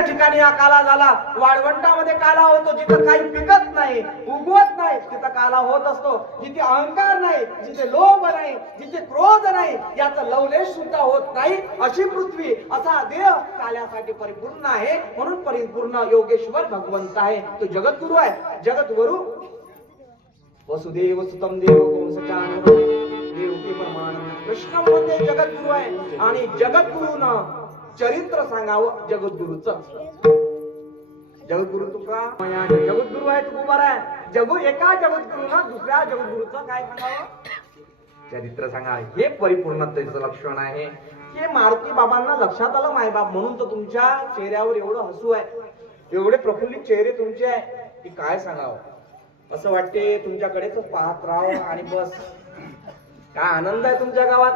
विविध ठिकाणी हा काला झाला. वाळवंटामध्ये काला होतो जिथं काही पिकत नाही, उगवत नाही, तिथं काला होत असतो. जिथे अहंकार नाही, जिथे लोभ नाही, जिथे क्रोध नाही, याचा लवलेश सुद्धा होत नाही, अशी पृथ्वी, असा देह काल्यासाठी परिपूर्ण आहे. म्हणून परिपूर्ण योगेश्वर भगवंत आहे, तो जगद्गुरु आहे. जगद्गुरु वसुदेव सुतम देव कंसचानन देवकी परमानंद कृष्ण म्हणजे जगद्गुरु आहे. आणि जगद्गुरुनं चरित्र सांगावं जगद्गुरुच. जगद्गुरु तुका जगद्गुरु आहे, तू बरा आहे. एका जगद्गुरुनं दुसऱ्या जगद्गुरुचं काय सांगावं, चरित्र सांगा. हे परिपूर्णतेचं लक्षण आहे. हे मारुती बाबांना लक्षात आलं मायबाप, म्हणून तर तुमच्या चेहऱ्यावर एवढं हसू आहे, एवढे प्रफुल्लित चेहरे तुमचे आहे की काय सांगावं. असं वाटते तुमच्याकडेच पाहत राहावं आणि बस. काय आनंद आहे तुमच्या गावात.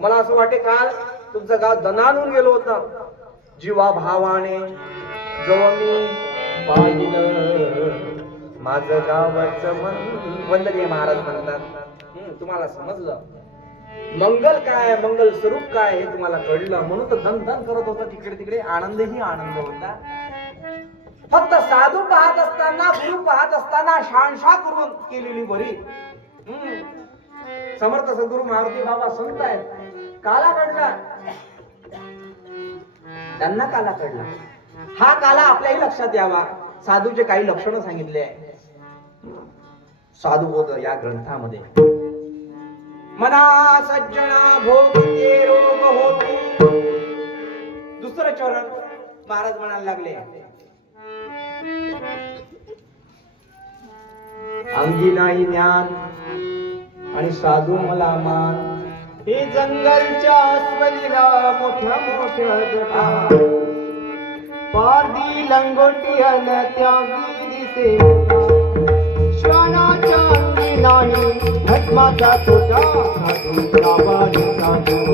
मला असं वाटते काल तुमचं गाव दणाणून गेलो होतं. जीवा भावाने जव मी पाहिलं माझं गावाचं मन. वंदनीय महाराज म्हणतात, तुम्हाला समजलं मंगल काय, मंगल स्वरूप काय हे तुम्हाला कळलं. म्हणून तर धन धन करत होता तिकडे तिकडे. आनंदही आनंद होता. फक्त साधू पाहत असताना, गुरु पाहत असताना शानशा करून केलेली बरी. समर्थ सद्गुरु मारुती बाबा संत आहेत. काला कडला, त्यांना काला कडला. हा काला आपल्याही लक्षात यावा. साधूचे काही लक्षण सांगितले आहे साधू बोध या ग्रंथामध्ये. मना सज्जना भोगते रोग होती. दुसरं चरण महाराज म्हणायला लागले, अंगी नाही ज्ञान आणि साधू मला मान. हे जंगलच्या अस्वलीला मोठ्या मोठ्या जटा, पारदी लंगोटी अन त्यागी दिसे. श्वानाच्या अंगी नाही भस्माचा तोटा, साधू प्रामाणिक साधू